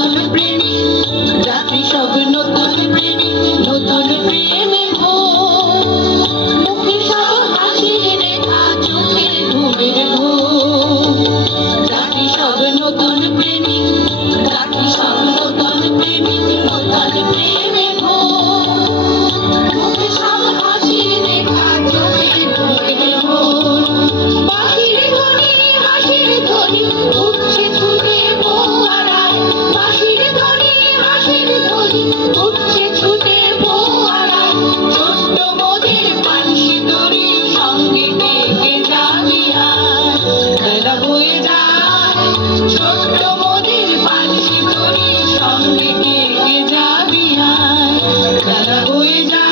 নতুন প্রেমী রাত্রি সব নতুন প্রেমী নতুন প্রেমে ভোর মুখে সব হাসির রেখা চোখে ঘুমের ঘোর রাত্রি সব নতুন প্রেমী রাত্রি সব নতুন প্রেমী নতুন প্রেমে ভোর মুখে সব হাসির রেখা চোখে ঘুমের ঘোর বাঁশির ধ্বনি হাসির ধ্বনি উঠছে ছুটে ফোয়ারায় বাঁশির ধ্বনি হাসির ধ্বনি উঠছে ছুটে ফোয়ারায় ছোট্ট মোদের পানসি তরির সঙ্গে ডেকে যাবি আয় বেলা বয়ে যায় ছোট্ট মোদের পানসি তরির সঙ্গে ডেকে যাবি আয় বেলা বয়ে যায়